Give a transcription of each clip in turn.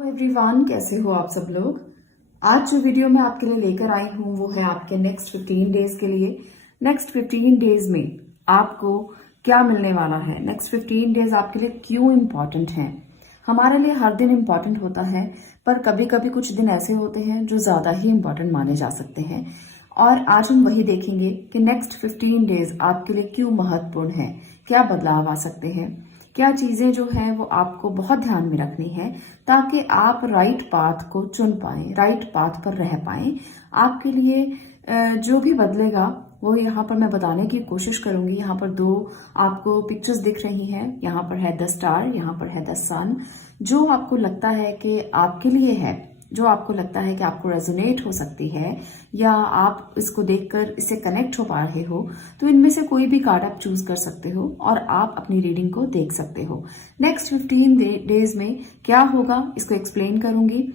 Everyone, कैसे हो आप सब लोग। आज जो वीडियो मैं आपके लिए लेकर आई हूँ वो है आपके नेक्स्ट 15 डेज के लिए। नेक्स्ट 15 डेज में आपको क्या मिलने वाला है, नेक्स्ट 15 डेज आपके लिए क्यों इम्पोर्टेंट हैं। हमारे लिए हर दिन इम्पोर्टेंट होता है, पर कभी कभी कुछ दिन ऐसे होते हैं जो ज्यादा ही इम्पोर्टेंट माने जा सकते हैं। और आज हम वही देखेंगे कि नेक्स्ट 15 डेज आपके लिए क्यों महत्वपूर्ण है, क्या बदलाव आ सकते हैं, क्या चीजें जो हैं वो आपको बहुत ध्यान में रखनी है ताकि आप राइट पाथ को चुन पाएं, राइट पाथ पर रह पाएं। आपके लिए जो भी बदलेगा वो यहाँ पर मैं बताने की कोशिश करूंगी। यहाँ पर दो आपको पिक्चर्स दिख रही हैं, यहाँ पर है द स्टार, यहाँ पर है द सन। जो आपको लगता है कि आपके लिए है, जो आपको लगता है कि आपको रेजोनेट हो सकती है या आप इसको देखकर इससे कनेक्ट हो पा रहे हो, तो इनमें से कोई भी कार्ड आप चूज कर सकते हो और आप अपनी रीडिंग को देख सकते हो। नेक्स्ट 15 डेज में क्या होगा इसको एक्सप्लेन करूंगी।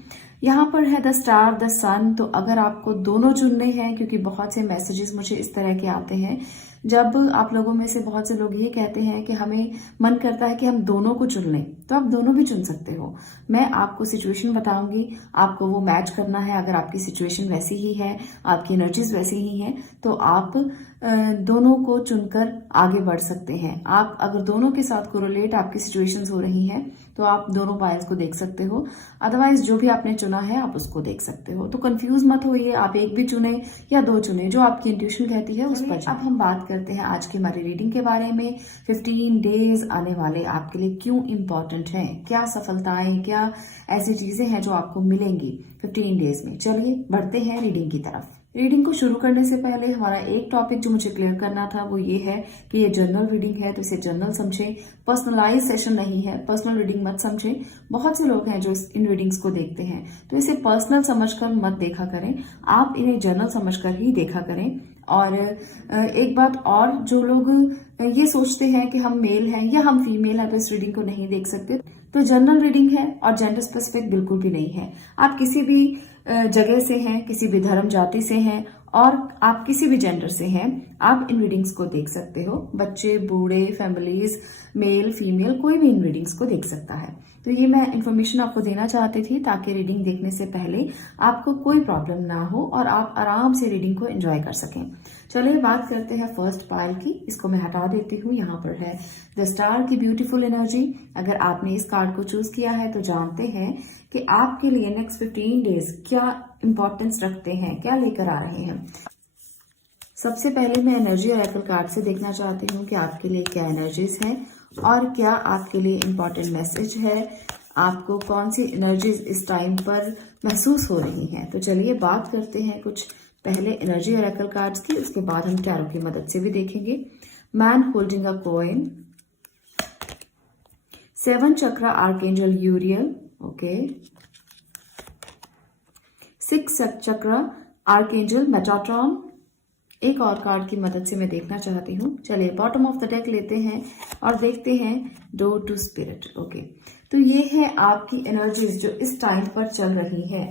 यहाँ पर है द स्टार, द सन। तो अगर आपको दोनों चुनने हैं, क्योंकि बहुत से मैसेजेस मुझे इस तरह के आते हैं, जब आप लोगों में से बहुत से लोग ये कहते हैं कि हमें मन करता है कि हम दोनों को चुन लें, तो आप दोनों भी चुन सकते हो। मैं आपको सिचुएशन बताऊंगी, आपको वो मैच करना है। अगर आपकी सिचुएशन वैसी ही है, आपकी एनर्जीज वैसी ही हैं, तो आप दोनों को चुनकर आगे बढ़ सकते हैं। आप अगर दोनों के साथ कोरिलेट आपकी सिचुएशंस हो रही हैं, तो आप दोनों पायल्स को देख सकते हो। अदरवाइज जो भी आपने चुना है आप उसको देख सकते हो। तो कंफ्यूज मत होइए, आप एक भी चुने या दो चुने, जो आपकी इंट्यूशन कहती है उस पर। अब हम बात करते हैं आज की हमारी रीडिंग के बारे में। 15 डेज आने वाले आपके लिए क्यों इंपॉर्टेंट हैं, क्या सफलताएं, क्या ऐसी चीजें हैं जो आपको मिलेंगी 15 डेज में। चलिए बढ़ते हैं रीडिंग की तरफ। रीडिंग को शुरू करने से पहले हमारा एक टॉपिक जो मुझे क्लियर करना था वो ये है कि ये जनरल रीडिंग है, तो इसे जनरल समझें, पर्सनलाइज सेशन नहीं है। पर्सनल रीडिंग मत समझें। बहुत से लोग हैं जो इन रीडिंग्स को देखते हैं, तो इसे पर्सनल समझकर मत देखा करें, आप इन्हें जनरल समझकर ही देखा करें। और एक बात और, जो लोग ये सोचते हैं कि हम मेल हैं या हम फीमेल हैं तो इस रीडिंग को नहीं देख सकते, तो जनरल रीडिंग है और जेंडर स्पेसिफिक बिल्कुल भी नहीं है। आप किसी भी जगह से हैं, किसी भी धर्म जाति से हैं और आप किसी भी जेंडर से हैं, आप इन रीडिंग्स को देख सकते हो। बच्चे, बूढ़े, फैमिलीज, मेल, फीमेल, कोई भी इन रीडिंग्स को देख सकता है। तो ये मैं इन्फॉर्मेशन आपको देना चाहती थी ताकि रीडिंग देखने से पहले आपको कोई प्रॉब्लम ना हो और आप आराम से रीडिंग को एंजॉय कर सकें। चलिए बात करते हैं फर्स्ट पाइल की। इसको मैं हटा देती हूँ। यहाँ पर है द स्टार की ब्यूटीफुल एनर्जी। अगर आपने इस कार्ड को चूज किया है तो जानते हैं कि आपके लिए नेक्स्ट 15 डेज क्या इंपॉर्टेंस रखते हैं, क्या लेकर आ रहे हैं। सबसे पहले मैं एनर्जी ऑरेकल कार्ड से देखना चाहती हूँ कि आपके लिए क्या एनर्जीज हैं और क्या आपके लिए इम्पोर्टेंट मैसेज है, आपको कौन सी एनर्जीज इस टाइम पर महसूस हो रही हैं। तो चलिए बात करते हैं कुछ पहले एनर्जी ऑरेकल कार्ड्स की, उसके बाद हम टैरो की मदद से भी देखेंगे। Man holding a coin, 7 chakra archangel यूरियल, okay, 6 chakra archangel Metatron. एक और कार्ड की मदद से मैं देखना चाहती हूँ। चलिए बॉटम ऑफ द डेक लेते हैं और देखते हैं डोर टू स्पिरिट, ओके। तो ये है आपकी एनर्जीज जो इस टाइम पर चल रही है।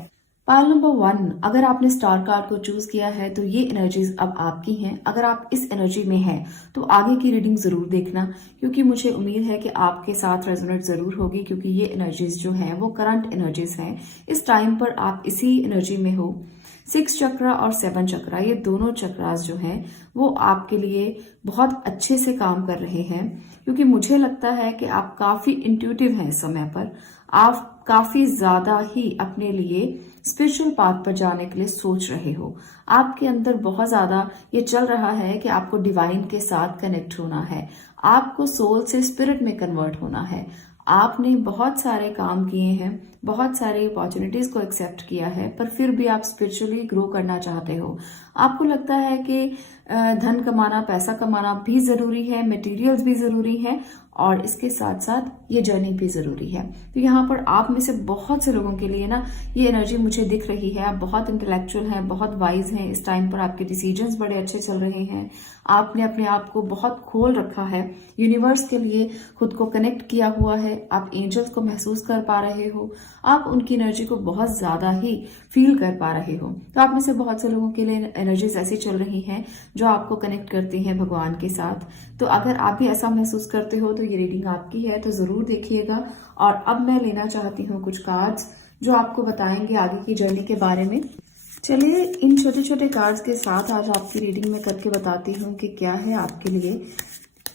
पाइल नंबर 1, अगर आपने स्टार कार्ड को चूज किया है तो ये एनर्जीज अब आपकी हैं। अगर आप इस एनर्जी में हैं तो आगे की रीडिंग जरूर देखना, क्योंकि मुझे उम्मीद है कि आपके साथ रेजोनेट जरूर होगी, क्योंकि ये एनर्जीज जो हैं वो करंट एनर्जीज हैं। इस टाइम पर आप इसी एनर्जी में हो। 6 चक्रा और 7 चक्रा, ये दोनों चक्रास जो हैं वो आपके लिए बहुत अच्छे से काम कर रहे हैं, क्योंकि मुझे लगता है कि आप काफी इंट्यूटिव हैं इस समय पर। आप काफी ज्यादा ही अपने लिए स्पिरिचुअल पाथ पर जाने के लिए सोच रहे हो। आपके अंदर बहुत ज्यादा ये चल रहा है कि आपको डिवाइन के साथ कनेक्ट होना है, आपको सोल से स्पिरिट में कन्वर्ट होना है। आपने बहुत सारे काम किए हैं, बहुत सारे अपॉर्चुनिटीज को एक्सेप्ट किया है, पर फिर भी आप स्पिरिचुअली ग्रो करना चाहते हो। आपको लगता है कि धन कमाना, पैसा कमाना भी जरूरी है, मटेरियल्स भी जरूरी हैं और इसके साथ साथ ये जर्नी भी जरूरी है। तो यहाँ पर आप में से बहुत से लोगों के लिए ना ये एनर्जी मुझे दिख रही है। आप बहुत इंटेलेक्चुअल हैं, बहुत वाइज हैं। इस टाइम पर आपके डिसीजंस बड़े अच्छे चल रहे हैं। आपने अपने आप को बहुत खोल रखा है, यूनिवर्स के लिए खुद को कनेक्ट किया हुआ है। आप एंजल्स को महसूस कर पा रहे हो, आप उनकी एनर्जी को बहुत ज्यादा ही फील कर पा रहे हो। तो आप में से बहुत से लोगों के लिए एनर्जीज ऐसी चल रही हैं जो आपको कनेक्ट करती हैं भगवान के साथ। तो अगर आप भी ऐसा महसूस करते हो तो ये रीडिंग आपकी है, तो जरूर देखिएगा। और अब मैं लेना चाहती हूँ कुछ कार्ड्स जो आपको बताएंगे आगे की जर्नी के बारे में। चलिए इन छोटे छोटे कार्ड्स के साथ आज आपकी रीडिंग में करके बताती हूँ कि क्या है आपके लिए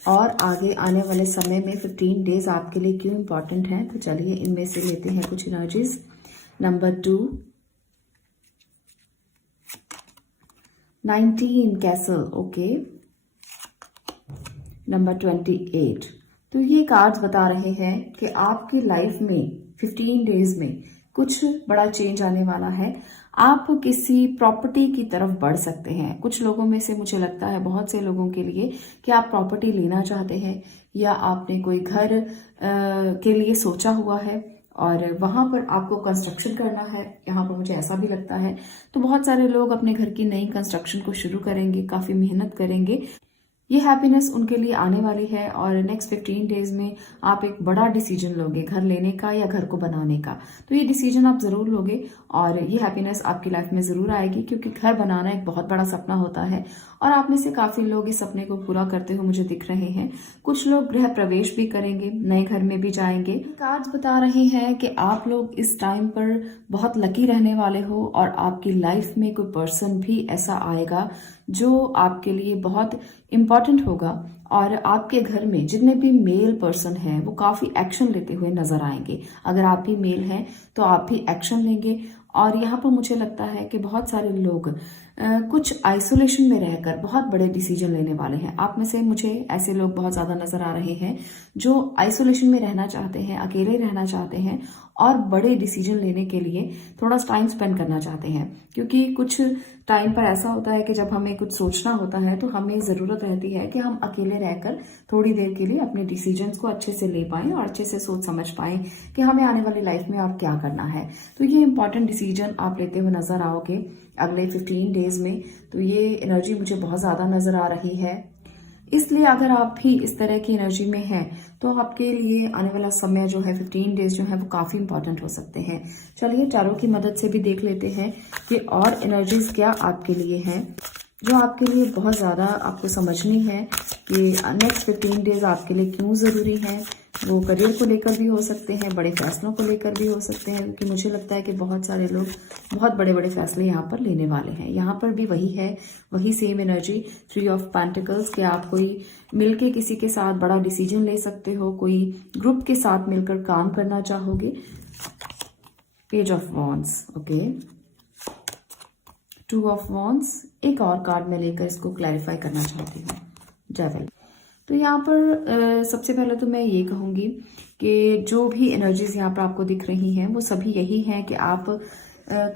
और आगे आने वाले समय में 15 डेज आपके लिए क्यों इम्पोर्टेंट हैं। तो चलिए इनमें से लेते हैं कुछ energies. Number 2, 19 castle, okay. Number 28। तो ये कार्ड्स बता रहे हैं कि आपकी लाइफ में 15 डेज में कुछ बड़ा चेंज आने वाला है। आप किसी प्रॉपर्टी की तरफ बढ़ सकते हैं। कुछ लोगों में से मुझे लगता है, बहुत से लोगों के लिए, कि आप प्रॉपर्टी लेना चाहते हैं या आपने कोई घर के लिए सोचा हुआ है और वहां पर आपको कंस्ट्रक्शन करना है। यहाँ पर मुझे ऐसा भी लगता है। तो बहुत सारे लोग अपने घर की नई कंस्ट्रक्शन को शुरू करेंगे, काफी मेहनत करेंगे। ये हैप्पीनेस उनके लिए आने वाली है और नेक्स्ट 15 डेज में आप एक बड़ा डिसीजन लोगे, घर लेने का या घर को बनाने का। तो ये डिसीजन आप जरूर लोगे और ये हैप्पीनेस आपकी लाइफ में जरूर आएगी, क्योंकि घर बनाना एक बहुत बड़ा सपना होता है और आप में से काफी लोग इस सपने को पूरा करते हुए मुझे दिख रहे हैं। कुछ लोग गृह प्रवेश भी करेंगे, नए घर में भी जाएंगे। कार्ड्स बता रहे हैं कि आप लोग इस टाइम पर बहुत लकी रहने वाले हो और आपकी लाइफ में कोई पर्सन भी ऐसा आएगा जो आपके लिए बहुत इम्पॉर्टेंट होगा और आपके घर में जितने भी मेल पर्सन हैं वो काफी एक्शन लेते हुए नजर आएंगे। अगर आप भी मेल हैं तो आप भी एक्शन लेंगे। और यहाँ पर मुझे लगता है कि बहुत सारे लोग कुछ आइसोलेशन में रहकर बहुत बड़े डिसीजन लेने वाले हैं। आप में से मुझे ऐसे लोग बहुत ज्यादा नजर आ रहे हैं जो आइसोलेशन में रहना चाहते हैं, अकेले रहना चाहते हैं और बड़े डिसीजन लेने के लिए थोड़ा टाइम स्पेंड करना चाहते हैं। क्योंकि कुछ टाइम पर ऐसा होता है कि जब हमें कुछ सोचना होता है तो हमें ज़रूरत रहती है कि हम अकेले रहकर थोड़ी देर के लिए अपने डिसीजंस को अच्छे से ले पाएं और अच्छे से सोच समझ पाएं कि हमें आने वाली लाइफ में अब क्या करना है। तो ये इंपॉर्टेंट डिसीजन आप लेते हुए नजर आओगे अगले 15 डेज में। तो ये एनर्जी मुझे बहुत ज़्यादा नजर आ रही है। इसलिए अगर आप भी इस तरह की एनर्जी में हैं तो आपके लिए आने वाला समय जो है 15 डेज जो है वो काफी इंपॉर्टेंट हो सकते हैं। चलिए टैरो की मदद से भी देख लेते हैं कि और एनर्जीज क्या आपके लिए हैं जो आपके लिए बहुत ज्यादा आपको समझनी है कि नेक्स्ट 15 डेज आपके लिए क्यों जरूरी है। वो करियर को लेकर भी हो सकते हैं, बड़े फैसलों को लेकर भी हो सकते हैं, क्योंकि मुझे लगता है कि बहुत सारे लोग बहुत बड़े बड़े फैसले यहाँ पर लेने वाले हैं। यहाँ पर भी वही है, वही सेम एनर्जी 3 ऑफ पेंटिकल्स कि आप कोई मिलके किसी के साथ बड़ा डिसीजन ले सकते हो, कोई ग्रुप के साथ मिलकर काम करना चाहोगे। Page of wands, okay, 2 of wands. एक और कार्ड में लेकर इसको क्लैरिफाई करना चाहती हूँ, डेविल। तो यहाँ पर सबसे पहले तो मैं ये कहूँगी कि जो भी एनर्जीज यहाँ पर आपको दिख रही हैं वो सभी यही हैं कि आप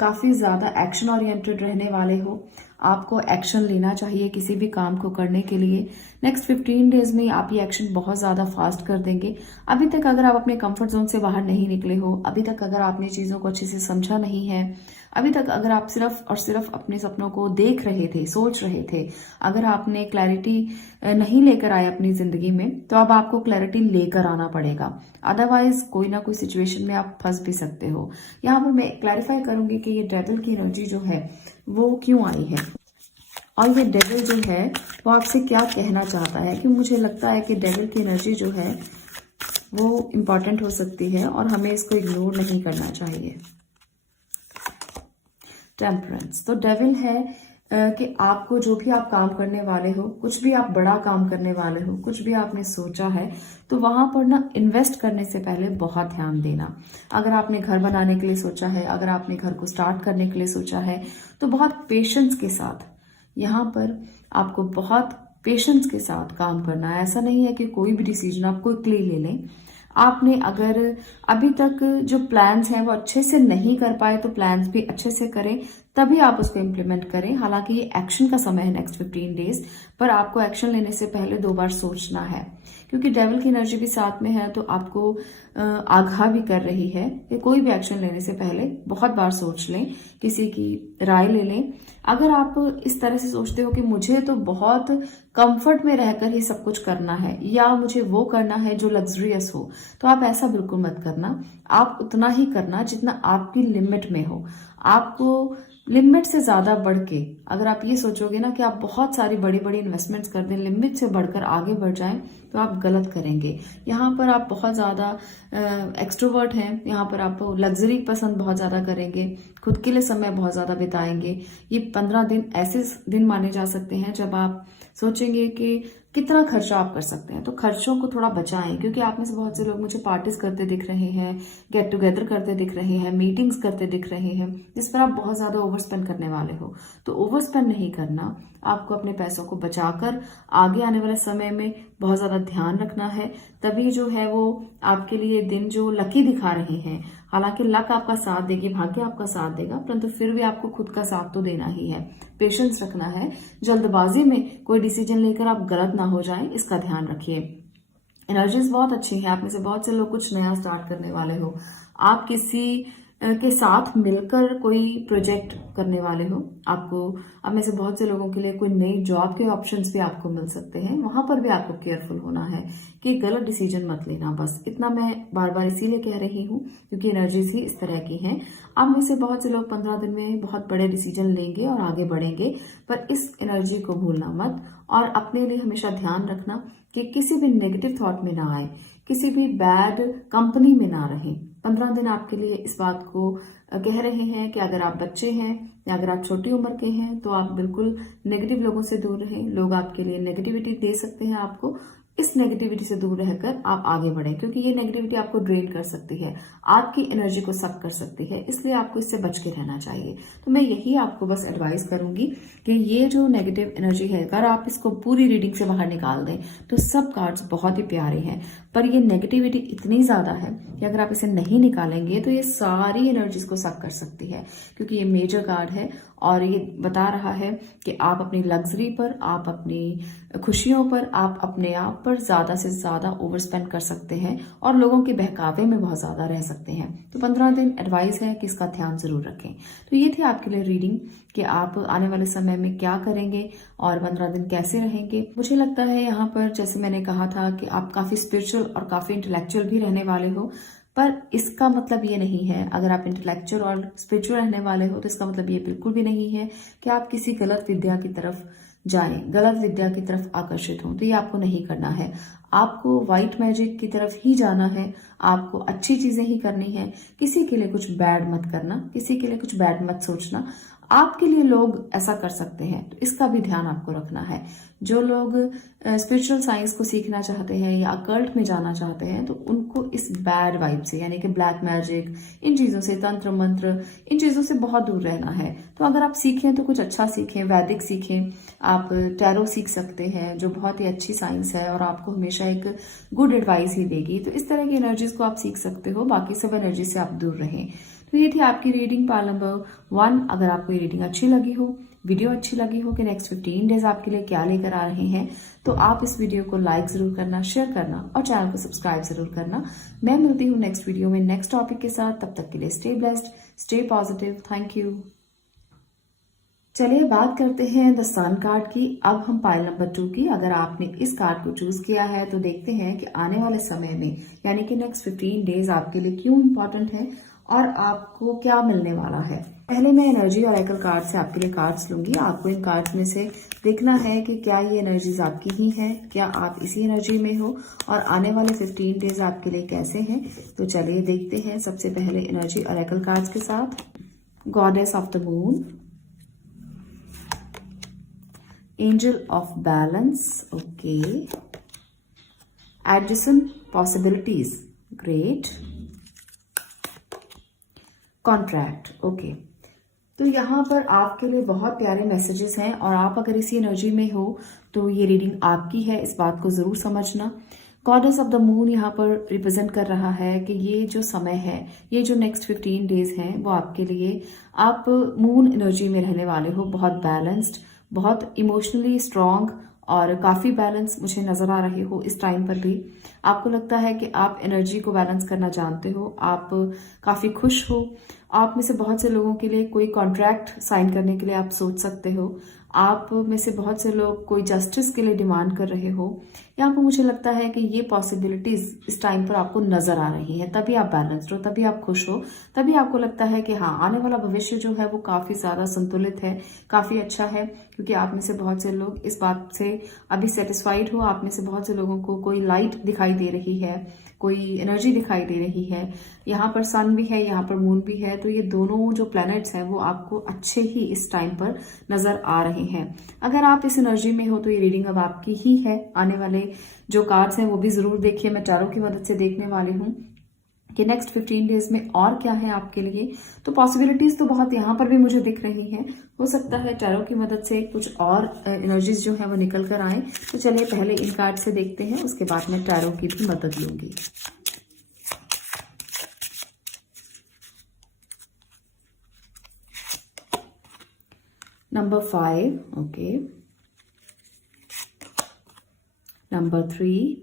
काफ़ी ज़्यादा एक्शन ओरिएंटेड रहने वाले हो। आपको एक्शन लेना चाहिए किसी भी काम को करने के लिए। नेक्स्ट 15 डेज में आप ये एक्शन बहुत ज़्यादा फास्ट कर देंगे। अभी तक अगर आप अपने कंफर्ट जोन से बाहर नहीं निकले हो, अभी तक अगर आपने चीज़ों को अच्छे से समझा नहीं है, अभी तक अगर आप सिर्फ और सिर्फ अपने सपनों को देख रहे थे, सोच रहे थे, अगर आपने क्लैरिटी नहीं लेकर आए अपनी जिंदगी में, तो अब आपको क्लैरिटी लेकर आना पड़ेगा। अदरवाइज कोई ना कोई सिचुएशन में आप फंस भी सकते हो। यहाँ पर मैं क्लैरिफाई करूंगी कि ये डेविल की एनर्जी जो है वो क्यों आई है और ये डेविल जो है वो आपसे क्या कहना चाहता है। क्यों मुझे लगता है कि डेविल की एनर्जी जो है वो इम्पॉर्टेंट हो सकती है और हमें इसको इग्नोर नहीं करना चाहिए। टेम्परेंस, तो डेविल है कि आपको जो भी आप काम करने वाले हो, कुछ भी आप बड़ा काम करने वाले हो, कुछ भी आपने सोचा है, तो वहां पर ना इन्वेस्ट करने से पहले बहुत ध्यान देना। अगर आपने घर बनाने के लिए सोचा है, अगर आपने घर को स्टार्ट करने के लिए सोचा है, तो बहुत पेशेंस के साथ यहाँ पर आपको बहुत पेशेंस के साथ काम करना है। ऐसा नहीं है कि कोई भी डिसीजन आप क्विकली ले लें। आपने अगर अभी तक जो प्लान्स हैं वो अच्छे से नहीं कर पाए तो प्लान्स भी अच्छे से करें, तभी आप उसको इम्प्लीमेंट करें। हालांकि ये एक्शन का समय है नेक्स्ट 15 डेज, पर आपको एक्शन लेने से पहले 2 बार सोचना है, क्योंकि डेविल की एनर्जी भी साथ में है। तो आपको आगाह भी कर रही है कि कोई भी एक्शन लेने से पहले बहुत बार सोच लें, किसी की राय ले लें। अगर आप इस तरह से सोचते हो कि मुझे तो बहुत कंफर्ट में रहकर ही सब कुछ करना है या मुझे वो करना है जो लग्जरियस हो, तो आप ऐसा बिल्कुल मत करना। आप उतना ही करना जितना आपकी लिमिट में हो। आपको लिमिट से ज्यादा बढ़ के अगर आप ये सोचोगे ना कि आप बहुत सारी बड़ी बड़ी इन्वेस्टमेंट्स कर दें, लिमिट से बढ़कर आगे बढ़ जाएं, तो आप गलत करेंगे। यहाँ पर आप बहुत ज़्यादा एक्सट्रोवर्ट हैं, यहाँ पर आप लग्जरी पसंद बहुत ज़्यादा करेंगे, खुद के लिए समय बहुत ज़्यादा बिताएंगे। ये 15 दिन ऐसे दिन माने जा सकते हैं जब आप सोचेंगे कि कितना खर्चा आप कर सकते हैं। तो खर्चों को थोड़ा बचाएं, क्योंकि आप में से बहुत से लोग मुझे पार्टीज करते दिख रहे हैं, गेट टुगेदर करते दिख रहे हैं, मीटिंग्स करते दिख रहे हैं, जिस पर आप बहुत ज़्यादा ओवर स्पेंड करने वाले हो। तो ओवर स्पेंड नहीं करना, आपको अपने पैसों को बचाकर आगे आने वाले समय में बहुत ज़्यादा ध्यान रखना है। तभी जो है वो आपके लिए दिन जो लकी दिखा रहे हैं, हालांकि लक आपका साथ देगी, भाग्य आपका साथ देगा, परंतु फिर भी आपको खुद का साथ तो देना ही है, पेशेंस रखना है। जल्दबाजी में कोई डिसीजन लेकर आप गलत ना हो जाएं, इसका ध्यान रखिए। एनर्जीज बहुत अच्छी है, आप में से बहुत से लोग कुछ नया स्टार्ट करने वाले हो, आप किसी के साथ मिलकर कोई प्रोजेक्ट करने वाले हो। आपको अब में से बहुत से लोगों के लिए कोई नई जॉब के ऑप्शंस भी आपको मिल सकते हैं, वहां पर भी आपको केयरफुल होना है कि गलत डिसीजन मत लेना। बस इतना मैं बार बार इसीलिए कह रही हूँ क्योंकि एनर्जीज ही इस तरह की हैं। अब में से बहुत से लोग 15 दिन में बहुत बड़े डिसीजन लेंगे और आगे बढ़ेंगे, पर इस एनर्जी को भूलना मत और अपने लिए हमेशा ध्यान रखना कि किसी भी नेगेटिव थॉट में ना आए, किसी भी बैड कंपनी में ना रहें। 15 दिन आपके लिए इस बात को कह रहे हैं कि अगर आप बच्चे हैं या अगर आप छोटी उम्र के हैं तो आप बिल्कुल नेगेटिव लोगों से दूर रहें। लोग आपके लिए नेगेटिविटी दे सकते हैं आपको, इस नेगेटिविटी से दूर रहकर आप आगे बढ़ें, क्योंकि ये नेगेटिविटी आपको ड्रेन कर सकती है, आपकी एनर्जी को सक कर सकती है, इसलिए आपको इससे बच के रहना चाहिए। तो मैं यही आपको बस एडवाइस करूंगी कि ये जो नेगेटिव एनर्जी है, अगर आप इसको पूरी रीडिंग से बाहर निकाल दें तो सब कार्ड्स बहुत ही प्यारे हैं, पर ये नेगेटिविटी इतनी ज्यादा है कि अगर आप इसे नहीं निकालेंगे तो ये सारी एनर्जीज को सक कर सकती है, क्योंकि ये मेजर कार्ड है और ये बता रहा है कि आप अपनी लग्जरी पर, आप अपनी खुशियों पर, आप अपने आप पर ज्यादा से ज्यादा ओवर स्पेंड कर सकते हैं और लोगों के बहकावे में बहुत ज्यादा रह सकते हैं। तो 15 दिन एडवाइस है कि इसका ध्यान जरूर रखें। तो ये थी आपके लिए रीडिंग कि आप आने वाले समय में क्या करेंगे और 15 दिन कैसे रहेंगे। मुझे लगता है यहाँ पर जैसे मैंने कहा था कि आप काफी स्पिरिचुअल और काफी इंटेलेक्चुअल भी रहने वाले हो, पर इसका मतलब ये नहीं है, अगर आप इंटेलेक्चुअल और स्पिरिचुअल रहने वाले हो तो इसका मतलब ये बिल्कुल भी नहीं है कि आप किसी गलत विद्या की तरफ जाएं, गलत विद्या की तरफ आकर्षित हो। तो ये आपको नहीं करना है, आपको व्हाइट मैजिक की तरफ ही जाना है, आपको अच्छी चीजें ही करनी है। किसी के लिए कुछ बैड मत करना, किसी के लिए कुछ बैड मत सोचना। आपके लिए लोग ऐसा कर सकते हैं, तो इसका भी ध्यान आपको रखना है। जो लोग स्पिरिचुअल साइंस को सीखना चाहते हैं या अकल्ट में जाना चाहते हैं तो उनको इस बैड वाइब से, यानी कि ब्लैक मैजिक, इन चीजों से, तंत्र मंत्र, इन चीजों से बहुत दूर रहना है। तो अगर आप सीखें तो कुछ अच्छा सीखें, वैदिक सीखें, आप टैरो सीख सकते हैं जो बहुत ही अच्छी साइंस है और आपको हमेशा एक गुड एडवाइस ही देगी। तो इस तरह की एनर्जीज को आप सीख सकते हो, बाकी सब एनर्जी से आप दूर रहें। तो ये थी आपकी रीडिंग पार्ट नंबर 1। अगर आपको ये रीडिंग अच्छी लगी हो, वीडियो अच्छी लगी हो कि नेक्स्ट 15 डेज आपके लिए क्या लेकर आ रहे हैं, तो आप इस वीडियो को लाइक जरूर करना, शेयर करना और चैनल को सब्सक्राइब जरूर करना। मैं मिलती हूँ नेक्स्ट वीडियो में नेक्स्ट टॉपिक के साथ। तब तक के लिए stay blessed, stay positive. Thank you. चलिए बात करते हैं द सन कार्ड की। अब हम पाइल नंबर 2 की। अगर आपने इस कार्ड को चूज किया है तो देखते हैं कि आने वाले समय में, यानी कि नेक्स्ट 15 डेज आपके लिए क्यों इंपॉर्टेंट है और आपको क्या मिलने वाला है। पहले मैं एनर्जी ऑरेकल कार्ड से आपके लिए कार्ड्स लूंगी। आपको इन कार्ड्स में से देखना है कि क्या ये एनर्जीज आपकी ही है, क्या आप इसी एनर्जी में हो और आने वाले 15 डेज आपके लिए कैसे हैं। तो चलिए देखते हैं। सबसे पहले एनर्जी ऑरेकल कार्ड्स के साथ goddess of the moon, angel of balance, okay, adjacent possibilities, great, contract, okay. तो यहाँ पर आपके लिए बहुत प्यारे मैसेजेस हैं और आप अगर इसी एनर्जी में हो तो ये रीडिंग आपकी है, इस बात को जरूर समझना। गॉडेस ऑफ द मून यहाँ पर रिप्रेजेंट कर रहा है कि ये जो समय है, ये जो नेक्स्ट 15 डेज हैं वो आपके लिए, आप मून एनर्जी में रहने वाले हो, बहुत बैलेंस्ड, बहुत इमोशनली स्ट्रांग और काफी बैलेंस मुझे नजर आ रहे हो। इस टाइम पर भी आपको लगता है कि आप एनर्जी को बैलेंस करना जानते हो, आप काफी खुश हो। आप में से बहुत से लोगों के लिए कोई कॉन्ट्रैक्ट साइन करने के लिए आप सोच सकते हो। आप में से बहुत से लोग कोई जस्टिस के लिए डिमांड कर रहे हो यहाँ पर मुझे लगता है कि ये पॉसिबिलिटीज इस टाइम पर आपको नजर आ रही है, तभी आप बैलेंस्ड हो, तभी आप खुश हो, तभी आपको लगता है कि हाँ, आने वाला भविष्य जो है वो काफी ज्यादा संतुलित है, काफी अच्छा है। क्योंकि आप में से बहुत से लोग इस बात से अभी सेटिस्फाइड हो, आप में से बहुत से लोगों को कोई लाइट दिखाई दे रही है, कोई एनर्जी दिखाई दे रही है। यहाँ पर सन भी है, यहाँ पर मून भी है, तो ये दोनों जो प्लैनेट्स हैं वो आपको अच्छे ही इस टाइम पर नजर आ रहे हैं। अगर आप इस एनर्जी में हो तो ये रीडिंग अब आपकी ही है। आने वाले जो कार्ड्स हैं वो भी जरूर देखिए, मैं टैरो की मदद से देखने वाली हूँ कि नेक्स्ट 15 डेज में और क्या है आपके लिए। तो पॉसिबिलिटीज तो बहुत यहाँ पर भी मुझे दिख रही हैं। हो सकता है टैरो की मदद से कुछ और एनर्जीज जो है वो निकल कर आए। तो चलिए पहले इन कार्ड से देखते हैं, उसके बाद मैं टैरो की भी मदद लूंगी। Number 5, okay, number 3,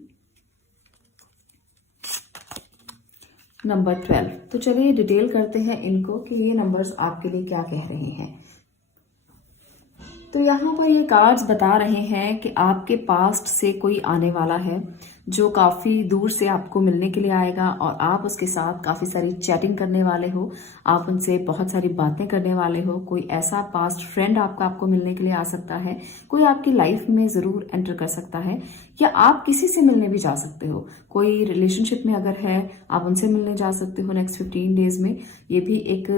number 12। तो चलिए डिटेल करते हैं इनको कि ये नंबर्स आपके लिए क्या कह रहे हैं। तो यहाँ पर ये कार्ड्स बता रहे हैं कि आपके पास्ट से कोई आने वाला है जो काफी दूर से आपको मिलने के लिए आएगा और आप उसके साथ काफी सारी चैटिंग करने वाले हो, आप उनसे बहुत सारी बातें करने वाले हो। कोई ऐसा पास्ट फ्रेंड आपको मिलने के लिए आ सकता है, कोई आपकी लाइफ में जरूर एंटर कर सकता है, या आप किसी से मिलने भी जा सकते हो। कोई रिलेशनशिप में अगर है, आप उनसे मिलने जा सकते हो नेक्स्ट 15 डेज में। ये भी एक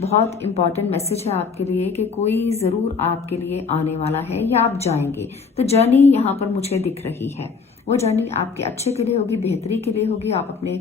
बहुत इंपॉर्टेंट मैसेज है आपके लिए कि कोई जरूर आपके लिए आने वाला है या आप जाएंगे। तो जर्नी यहाँ पर मुझे दिख रही है, वो जर्नी आपके अच्छे के लिए होगी, बेहतरी के लिए होगी। आप अपने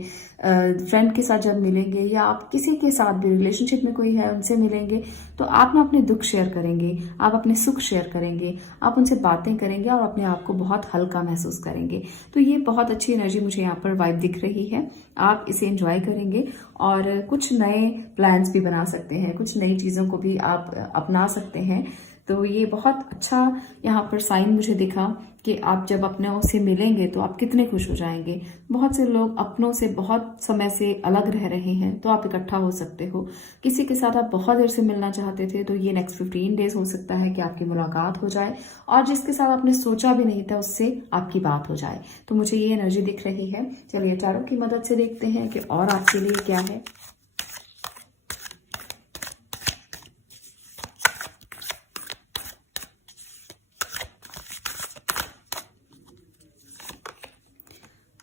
फ्रेंड के साथ जब मिलेंगे या आप किसी के साथ भी रिलेशनशिप में कोई है उनसे मिलेंगे तो आप ना अपने दुख शेयर करेंगे, आप अपने सुख शेयर करेंगे, आप उनसे बातें करेंगे और अपने आप को बहुत हल्का महसूस करेंगे। तो ये बहुत अच्छी एनर्जी मुझे यहाँ पर वाइब दिख रही है। आप इसे एंजॉय करेंगे और कुछ नए प्लान्स भी बना सकते हैं, कुछ नई चीजों को भी आप अपना सकते हैं। तो ये बहुत अच्छा यहाँ पर साइन मुझे दिखा कि आप जब अपनों से मिलेंगे तो आप कितने खुश हो जाएंगे। बहुत से लोग अपनों से बहुत समय से अलग रह रहे हैं तो आप इकट्ठा हो सकते हो। किसी के साथ आप बहुत देर से मिलना चाहते थे तो ये नेक्स्ट 15 डेज हो सकता है कि आपकी मुलाकात हो जाए और जिसके साथ आपने सोचा भी नहीं था उससे आपकी बात हो जाए। तो मुझे ये एनर्जी दिख रही है। चलिए टैरो की मदद से देखते हैं कि और आपके लिए क्या है।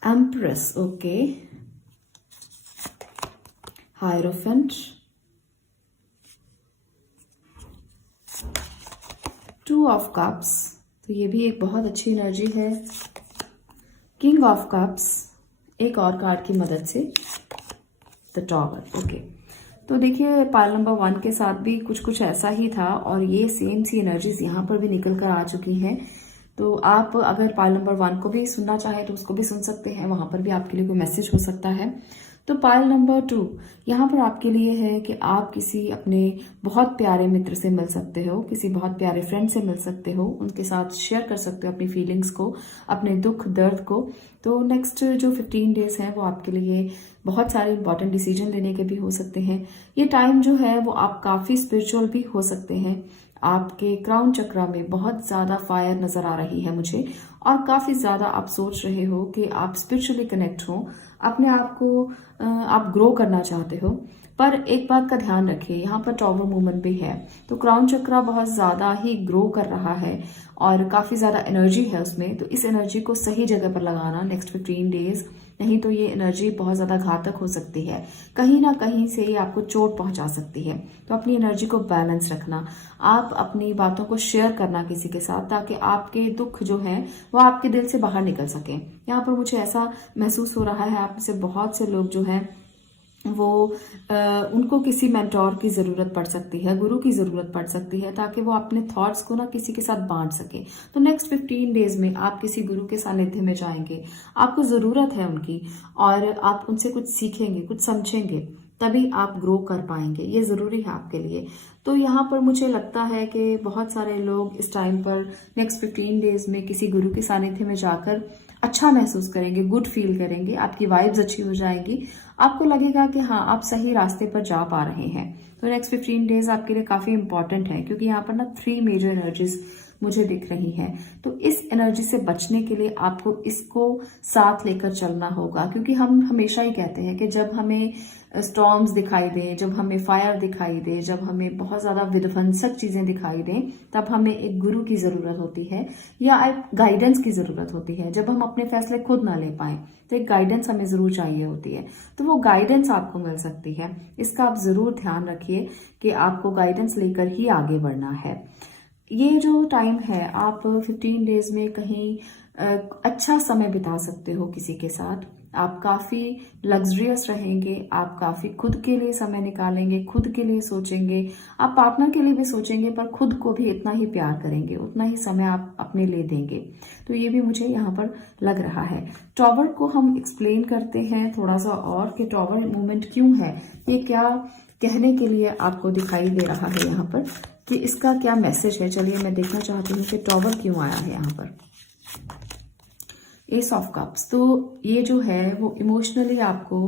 Empress, okay. Hierophant, 2 of Cups, तो ये भी एक बहुत अच्छी एनर्जी है। King of Cups, एक और कार्ड की मदद से द टॉवर, ओके। तो देखिए पाइल नंबर 1 के साथ भी कुछ ऐसा ही था और ये सेम सी एनर्जीज यहाँ पर भी निकल कर आ चुकी हैं। तो आप अगर पाइल नंबर 1 को भी सुनना चाहे तो उसको भी सुन सकते हैं, वहां पर भी आपके लिए कोई मैसेज हो सकता है। तो पाइल नंबर 2 यहाँ पर आपके लिए है कि आप किसी अपने बहुत प्यारे मित्र से मिल सकते हो, किसी बहुत प्यारे फ्रेंड से मिल सकते हो, उनके साथ शेयर कर सकते हो अपनी फीलिंग्स को, अपने दुख दर्द को। तो नेक्स्ट जो 15 डेज हैं वो आपके लिए बहुत सारे इंपॉर्टेंट डिसीजन लेने के भी हो सकते हैं। ये टाइम जो है वो आप काफी स्पिरिचुअल भी हो सकते हैं। आपके क्राउन चक्रा में बहुत ज्यादा फायर नजर आ रही है मुझे और काफी ज्यादा आप सोच रहे हो कि आप स्पिरिचुअली कनेक्ट हो, अपने आप को आप ग्रो करना चाहते हो। पर एक बात का ध्यान रखिए, यहाँ पर टॉवर मूवमेंट भी है तो क्राउन चक्रा बहुत ज्यादा ही ग्रो कर रहा है और काफी ज्यादा एनर्जी है उसमें। तो इस एनर्जी को सही जगह पर लगाना नेक्स्ट 15 डेज, नहीं तो ये एनर्जी बहुत ज्यादा घातक हो सकती है, कहीं ना कहीं से ये आपको चोट पहुंचा सकती है। तो अपनी एनर्जी को बैलेंस रखना, आप अपनी बातों को शेयर करना किसी के साथ ताकि आपके दुख जो है वो आपके दिल से बाहर निकल सके। यहाँ पर मुझे ऐसा महसूस हो रहा है आप में से बहुत से लोग जो हैं वो उनको किसी मेंटोर की जरूरत पड़ सकती है, गुरु की जरूरत पड़ सकती है ताकि वो अपने थॉट्स को ना किसी के साथ बांट सके। तो नेक्स्ट 15 डेज में आप किसी गुरु के सानिध्य में जाएंगे, आपको जरूरत है उनकी और आप उनसे कुछ सीखेंगे, कुछ समझेंगे, तभी आप ग्रो कर पाएंगे। ये जरूरी है आपके लिए। तो यहाँ पर मुझे लगता है कि बहुत सारे लोग इस टाइम पर नेक्स्ट 15 डेज में किसी गुरु के सानिध्य में जाकर अच्छा महसूस करेंगे, गुड फील करेंगे, आपकी वाइब्स अच्छी हो जाएगी, आपको लगेगा कि हाँ आप सही रास्ते पर जा पा रहे हैं। तो नेक्स्ट 15 डेज आपके लिए काफी इंपॉर्टेंट है क्योंकि यहाँ पर ना 3 मेजर एनर्जीज मुझे दिख रही हैं। तो इस एनर्जी से बचने के लिए आपको इसको साथ लेकर चलना होगा, क्योंकि हम हमेशा ही कहते हैं कि जब हमें स्टॉर्म्स दिखाई दें, जब हमें फायर दिखाई दे, जब हमें बहुत ज्यादा विध्वंसक चीजें दिखाई दें, तब हमें एक गुरु की जरूरत होती है या एक गाइडेंस की जरूरत होती है। जब हम अपने फैसले खुद ना ले पाए तो एक गाइडेंस हमें जरूर चाहिए होती है। तो वो गाइडेंस आपको मिल सकती है, इसका आप जरूर ध्यान रखिए कि आपको गाइडेंस लेकर ही आगे बढ़ना है। ये जो टाइम है, आप 15 डेज में कहीं अच्छा समय बिता सकते हो किसी के साथ। आप काफी लग्जरियस रहेंगे, आप काफी खुद के लिए समय निकालेंगे, खुद के लिए सोचेंगे, आप पार्टनर के लिए भी सोचेंगे, पर खुद को भी इतना ही प्यार करेंगे, उतना ही समय आप अपने लिए देंगे। तो ये भी मुझे यहाँ पर लग रहा है। टॉवर को हम एक्सप्लेन करते हैं थोड़ा सा और कि टॉवर मूवमेंट क्यों है, ये क्या कहने के लिए आपको दिखाई दे रहा है यहाँ पर, कि इसका क्या मैसेज है। चलिए मैं देखना चाहती हूँ कि टॉवर क्यों आया है यहाँ पर। एस ऑफ कप्स, तो ये जो है वो इमोशनली आपको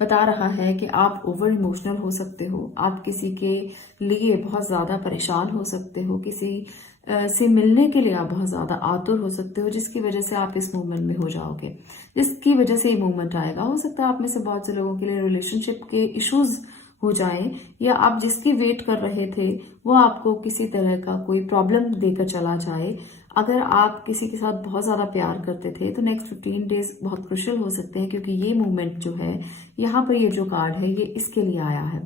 बता रहा है कि आप ओवर इमोशनल हो सकते हो, आप किसी के लिए बहुत ज्यादा परेशान हो सकते हो, किसी से मिलने के लिए आप बहुत ज्यादा आतुर हो सकते हो, जिसकी वजह से आप इस मूवमेंट में हो जाओगे, जिसकी वजह से ये मूवमेंट आएगा। हो सकता है आप में से बहुत से लोगों के लिए रिलेशनशिप के इश्यूज हो जाए, या आप जिसकी वेट कर रहे थे वो आपको किसी तरह का कोई प्रॉब्लम देकर चला जाए। अगर आप किसी के साथ बहुत ज्यादा प्यार करते थे तो नेक्स्ट 15 डेज बहुत क्रुशियल हो सकते हैं, क्योंकि ये मूवमेंट जो है यहाँ पर, ये जो कार्ड है ये इसके लिए आया है।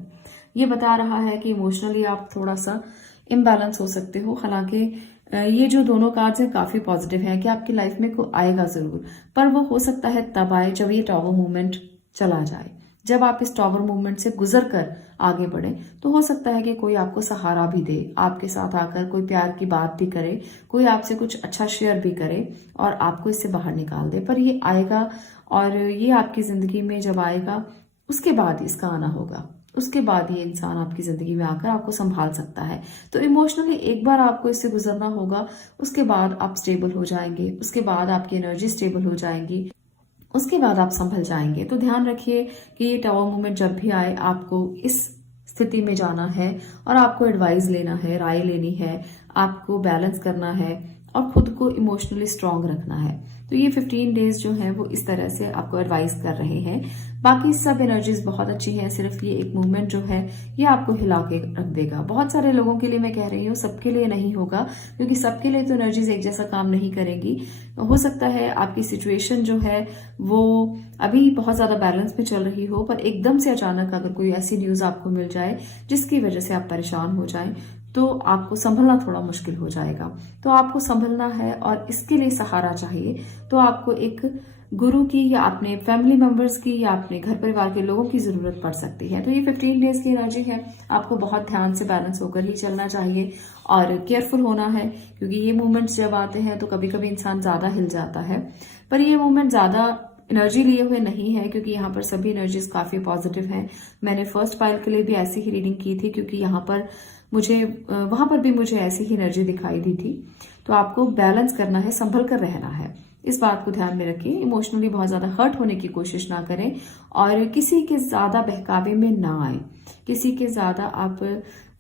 ये बता रहा है कि इमोशनली आप थोड़ा सा इम्बैलेंस हो सकते हो। हालांकि ये जो दोनों कार्ड्स हैं काफी पॉजिटिव है कि आपकी लाइफ में कोई आएगा जरूर, पर वो हो सकता है तब आए जब ये टॉवर मूवमेंट चला जाए। जब आप इस टॉवर मूवमेंट से गुजर कर आगे बढ़े तो हो सकता है कि कोई आपको सहारा भी दे, आपके साथ आकर कोई प्यार की बात भी करे, कोई आपसे कुछ अच्छा शेयर भी करे और आपको इससे बाहर निकाल दे। पर ये आएगा, और ये आपकी जिंदगी में जब आएगा उसके बाद इसका आना होगा, उसके बाद ये इंसान आपकी जिंदगी में आकर आपको संभाल सकता है। तो इमोशनली एक बार आपको इससे गुजरना होगा, उसके बाद आप स्टेबल हो जाएंगे, उसके बाद आपकी एनर्जी स्टेबल हो जाएंगी, उसके बाद आप संभल जाएंगे। तो ध्यान रखिए कि ये टॉवर मूवमेंट जब भी आए आपको इस स्थिति में जाना है और आपको एडवाइस लेना है, राय लेनी है, आपको बैलेंस करना है और खुद को इमोशनली स्ट्रांग रखना है। तो ये 15 डेज जो हैं वो इस तरह से आपको एडवाइस कर रहे हैं। बाकी सब एनर्जीज बहुत अच्छी हैं, सिर्फ ये एक मूवमेंट जो है ये आपको हिला के रख देगा। बहुत सारे लोगों के लिए मैं कह रही हूँ, सबके लिए नहीं होगा, क्योंकि सबके लिए तो एनर्जीज एक जैसा काम नहीं करेगी। हो सकता है आपकी सिचुएशन जो है वो अभी बहुत ज्यादा बैलेंस में चल रही हो, पर एकदम से अचानक अगर कोई ऐसी न्यूज आपको मिल जाए जिसकी वजह से आप परेशान हो जाएं, तो आपको संभलना थोड़ा मुश्किल हो जाएगा। तो आपको संभलना है और इसके लिए सहारा चाहिए। तो आपको एक गुरु की या अपने फैमिली मेंबर्स की या अपने घर परिवार के लोगों की जरूरत पड़ सकती है। तो ये 15 डेज की एनर्जी है, आपको बहुत ध्यान से बैलेंस होकर ही चलना चाहिए और केयरफुल होना है, क्योंकि ये मूवमेंट्स जब आते हैं तो कभी कभी इंसान ज्यादा हिल जाता है। पर ये मूवमेंट ज्यादा एनर्जी लिए हुए नहीं है, क्योंकि यहाँ पर सभी एनर्जीज काफी पॉजिटिव हैं। मैंने फर्स्ट पाइल के लिए भी ऐसी ही रीडिंग की थी, क्योंकि यहाँ पर वहां पर भी मुझे ऐसी ही एनर्जी दिखाई दी थी। तो आपको बैलेंस करना है, संभल कर रहना है, इस बात को ध्यान में रखिए। इमोशनली बहुत ज्यादा हर्ट होने की कोशिश ना करें और किसी के ज्यादा बहकावे में ना आए, किसी के ज्यादा आप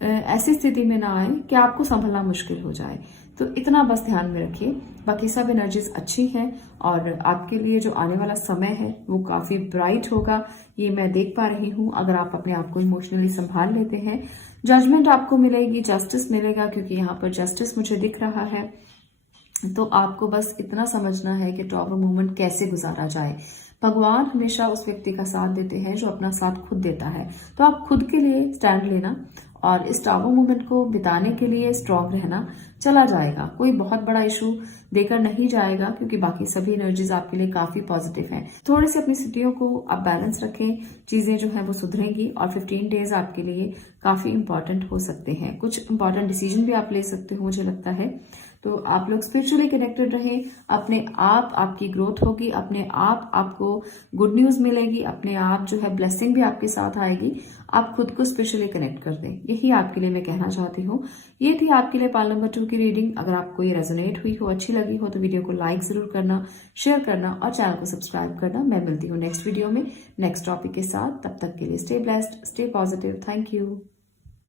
ऐसी स्थिति में ना आए कि आपको संभलना मुश्किल हो जाए। तो इतना बस ध्यान में रखिए। बाकी सब एनर्जीज अच्छी हैं और आपके लिए जो आने वाला समय है वो काफी ब्राइट होगा, ये मैं देख पा रही हूँ। अगर आप अपने आप को इमोशनली संभाल लेते हैं, जजमेंट आपको मिलेगी, जस्टिस मिलेगा, क्योंकि यहाँ पर जस्टिस मुझे दिख रहा है। तो आपको बस इतना समझना है कि टॉवर मूवमेंट कैसे गुजारा जाए। भगवान हमेशा उस व्यक्ति का साथ देते हैं जो अपना साथ खुद देता है। तो आप खुद के लिए स्टैंड लेना और इस टॉवर मूवमेंट को बिताने के लिए स्ट्रांग रहना, चला जाएगा। कोई बहुत बड़ा इशू देकर नहीं जाएगा, क्योंकि बाकी सभी एनर्जीज आपके लिए काफी पॉजिटिव हैं। थोड़े से अपनी स्थितियों को आप बैलेंस रखें, चीजें जो है वो सुधरेंगी और 15 डेज आपके लिए काफी इंपॉर्टेंट हो सकते हैं। कुछ इंपॉर्टेंट डिसीजन भी आप ले सकते हो, मुझे लगता है। तो आप लोग स्पिरिचुअली कनेक्टेड रहें, अपने आप आपकी ग्रोथ होगी, अपने आप आपको गुड न्यूज मिलेगी, अपने आप जो है ब्लेसिंग भी आपके साथ आएगी। आप खुद को स्पिरिचुअली कनेक्ट कर दें, यही आपके लिए मैं कहना चाहती हूँ। ये थी आपके लिए पाल नंबर 2 की रीडिंग। अगर आपको ये रेजोनेट हुई हो, अच्छी लगी हो, तो वीडियो को लाइक जरूर करना, शेयर करना और चैनल को सब्सक्राइब करना। मैं मिलती हूँ नेक्स्ट वीडियो में नेक्स्ट टॉपिक के साथ। तब तक के लिए stay blessed, stay positive. Thank you.